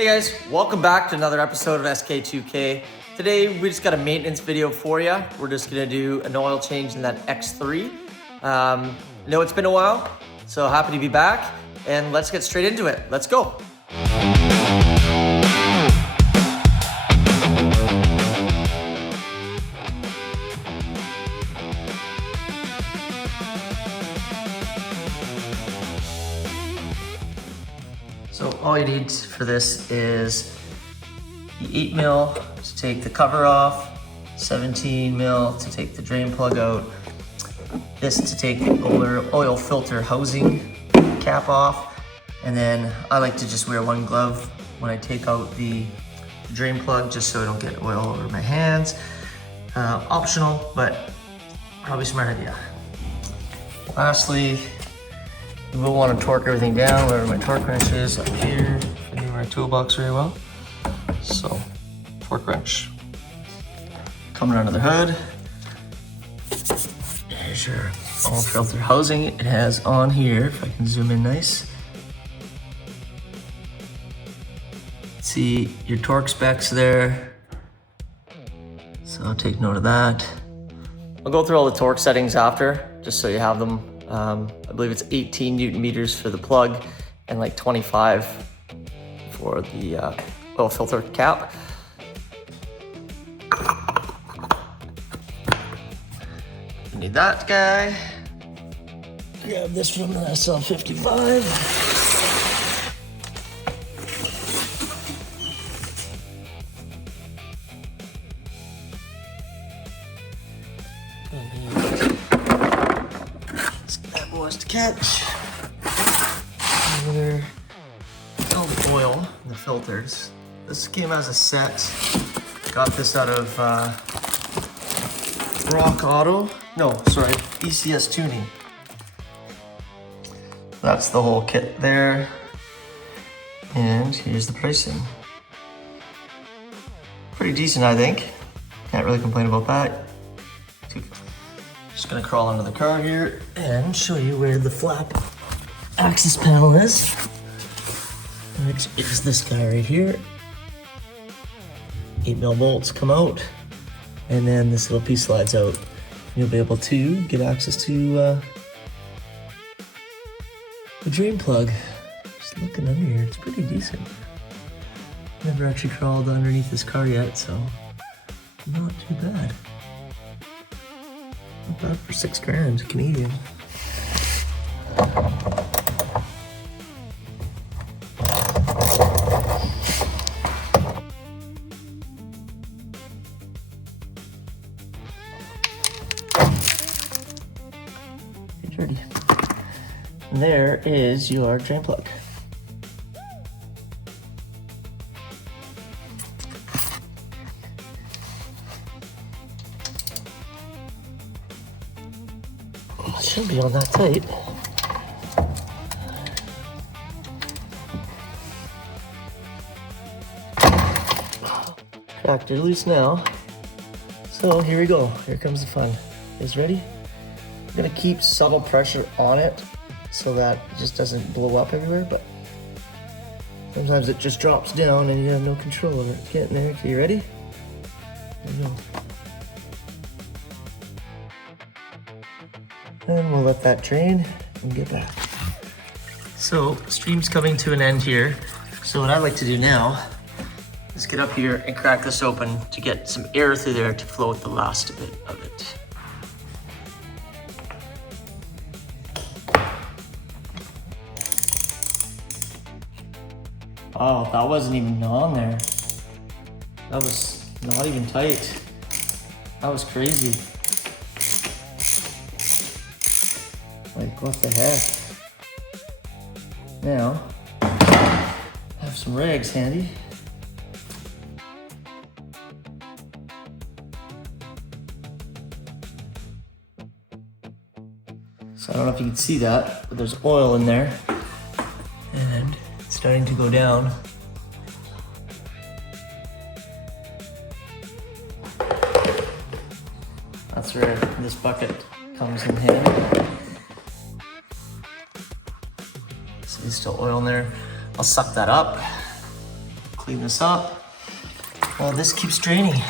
Hey guys, welcome back to another episode of SK2K. Today we just got a maintenance video for you. We're just gonna do an oil change in that X3. I know it's been a while, so happy to be back, and let's get straight into it. Let's go. So all you need for this is the 8 mil to take the cover off, 17 mil to take the drain plug out, this to take the oil filter housing cap off, and then I like to just wear one glove when I take out the drain plug just so I don't get oil all over my hands. Optional, but probably a smart idea. Lastly, we will want to torque everything down, wherever my torque wrench is, up here. I know my toolbox very well. So, torque wrench. Coming under the hood. There's your oil filter housing. It has on here, if I can zoom in nice. See your torque specs there. So I'll take note of that. I'll go through all the torque settings after, just so you have them. I believe it's 18 Newton meters for the plug and like 25 for the oil filter cap. You need that guy. Grab this from the SL55. To catch. Another oil in the filters. This came as a set. Got this out of ECS Tuning. That's the whole kit there. And here's the pricing. Pretty decent, I think. Can't really complain about that. Just gonna crawl under the car here and show you where the flap access panel is, which is this guy right here. 8 mil bolts come out, and then this little piece slides out. You'll be able to get access to the drain plug. Just looking under here, it's pretty decent. Never actually crawled underneath this car yet, so not too bad. Not bad for $6,000 Canadian. It's ready. And there is your drain plug. It shouldn't be on that tight. Cracked her loose now. So here we go. Here comes the fun. You guys ready? I'm gonna keep subtle pressure on it so that it just doesn't blow up everywhere, but sometimes it just drops down and you have no control over it. Getting there. Okay, you ready? There you go. And we'll let that drain and get back. So, stream's coming to an end here. So what I like to do now is get up here and crack this open to get some air through there to flow with the last bit of it. Oh, that wasn't even on there. That was not even tight. That was crazy. Like, what the heck? Now, I have some rags handy. So I don't know if you can see that, but there's oil in there. And it's starting to go down. That's where this bucket comes in handy. So there's still oil in there. I'll suck that up. clean this up. Well, this keeps draining.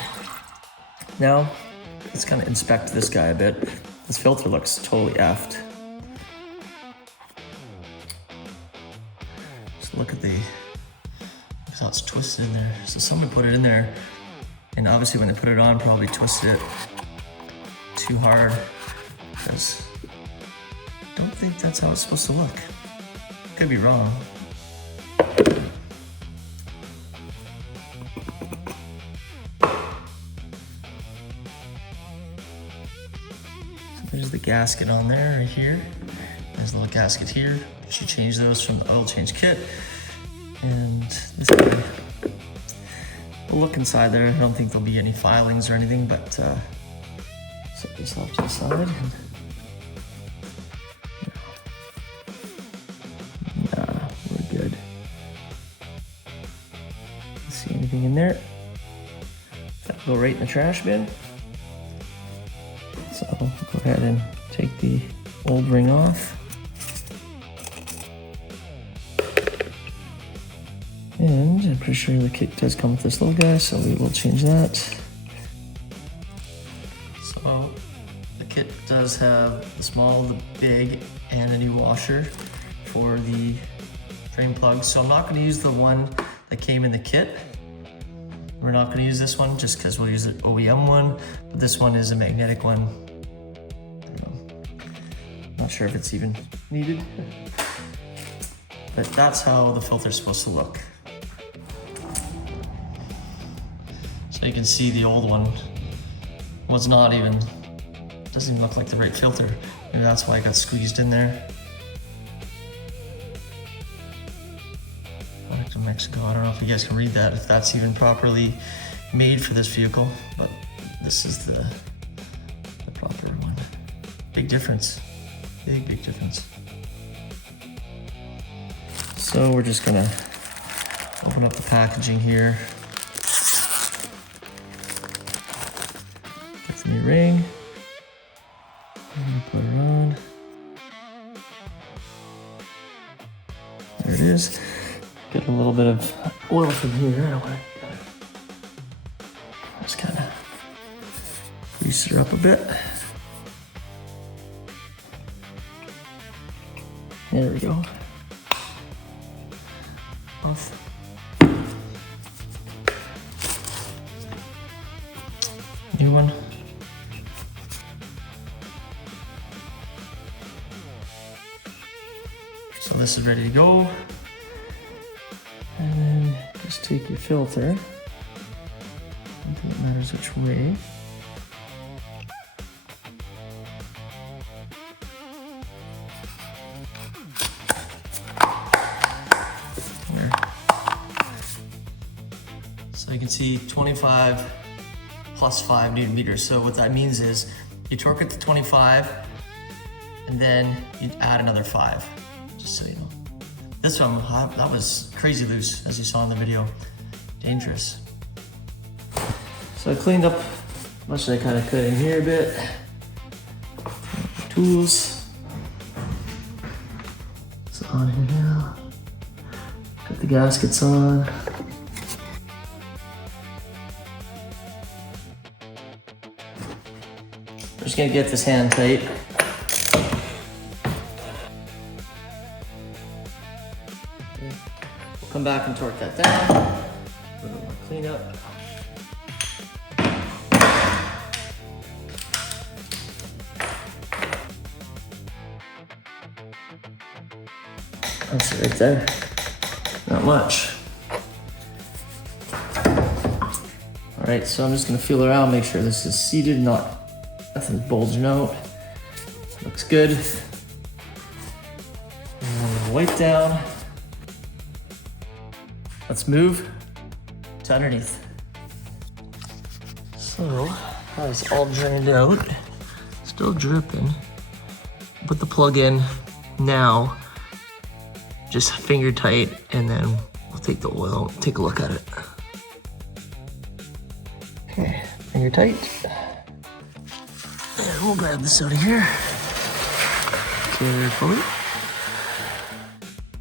Now, let's kind of inspect this guy a bit. This filter looks totally effed. Just look at how it's twisted in there. So someone put it in there, and obviously when they put it on, probably twisted it too hard, because I don't think that's how it's supposed to look. Could be wrong. There's the gasket on there, right here. There's a little gasket here. You should change those from the oil change kit. And this guy, we'll look inside there. I don't think there'll be any filings or anything, but set this off to the side. And, nah, we're good. See anything in there? That'll go right in the trash bin. So go ahead and take the old ring off. And I'm pretty sure the kit does come with this little guy, so we will change that. So the kit does have the small, the big, and a new washer for the drain plug. So I'm not going to use the one that came in the kit. We're not going to use this one just because we'll use the OEM one, but this one is a magnetic one. Not sure if it's even needed, but that's how the filter is supposed to look. So you can see the old one was not even, doesn't even look like the right filter. Maybe that's why it got squeezed in there. Product of Mexico. I don't know if you guys can read that, if that's even properly made for this vehicle, but this is the proper one. Big difference. Big difference. So we're just gonna open up the packaging here. Get the new ring. Put it on. There it is. Get a little bit of oil from here. I don't want to just kind of grease her up a bit. There we go. Off. New one. So this is ready to go. And then just take your filter. I don't think it matters which way. So you can see 25 plus 5 Newton meters. So what that means is you torque it to 25 and then you add another 5, just so you know. This one, that was crazy loose, as you saw in the video. Dangerous. So I cleaned up as much as I kind of could in here a bit. Tools. It's on here now. Put the gaskets on. We're just gonna get this hand tight. We'll come back and torque that down. A little more cleanup. That's it right there. Not much. All right, so I'm just gonna feel around, make sure this is seated, nothing bulging out. Looks good. And I'm gonna wipe down. Let's move to underneath. So, that's all drained out. Still dripping. Put the plug in now, just finger tight, and then we'll take the oil, take a look at it. Okay, finger tight. And we'll grab this out of here carefully.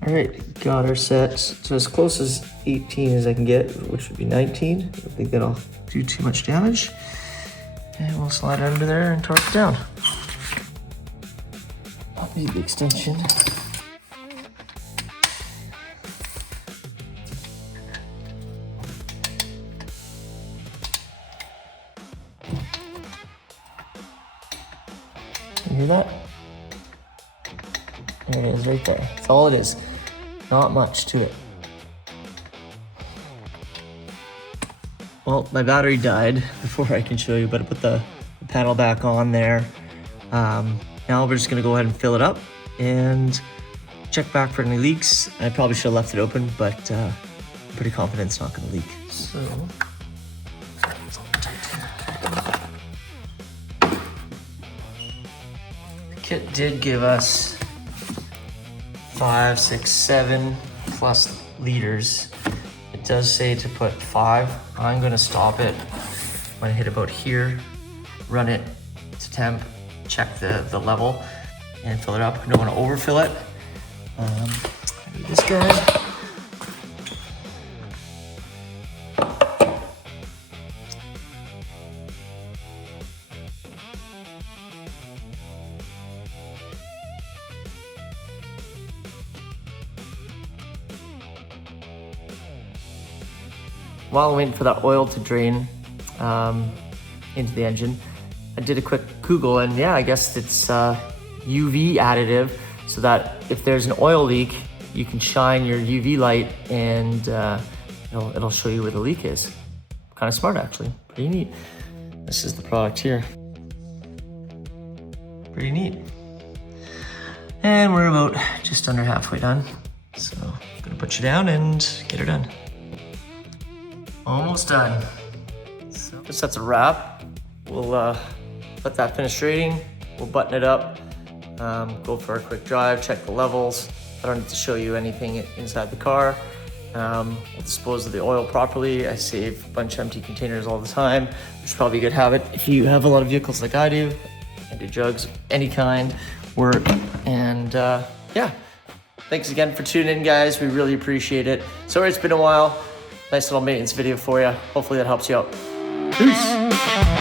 All right, got her set to as close as 18 as I can get, which would be 19. I don't think that'll do too much damage. And we'll slide it under there and torque it down. I'll need the extension. You hear that? There it is right there. That's all it is. Not much to it. Well, my battery died before I can show you, but I put the panel back on there. Now we're just gonna go ahead and fill it up and check back for any leaks. I probably should have left it open, but I'm pretty confident it's not gonna leak. So, the kit did give us 5, 6, 7 plus liters. It does say to put 5. I'm gonna stop it when I hit about here, run it to temp, check the level, and fill it up. I don't wanna overfill it. I need this guy. While I'm waiting for that oil to drain into the engine, I did a quick Google, and yeah, I guess it's UV additive, so that if there's an oil leak, you can shine your UV light and it'll show you where the leak is. Kind of smart, actually. Pretty neat. This is the product here. Pretty neat. And we're about just under halfway done. So I'm gonna put you down and get her done. Almost done. So just that's a wrap. We'll let that finish rating. We'll button it up, go for a quick drive, check the levels. I don't need to show you anything inside the car. We'll dispose of the oil properly. I save a bunch of empty containers all the time, which is probably a good habit if you have a lot of vehicles like I do. I do jugs of any kind, work, and yeah. Thanks again for tuning in, guys. We really appreciate it. Sorry it's been a while. Nice little maintenance video for you. Hopefully that helps you out. Peace.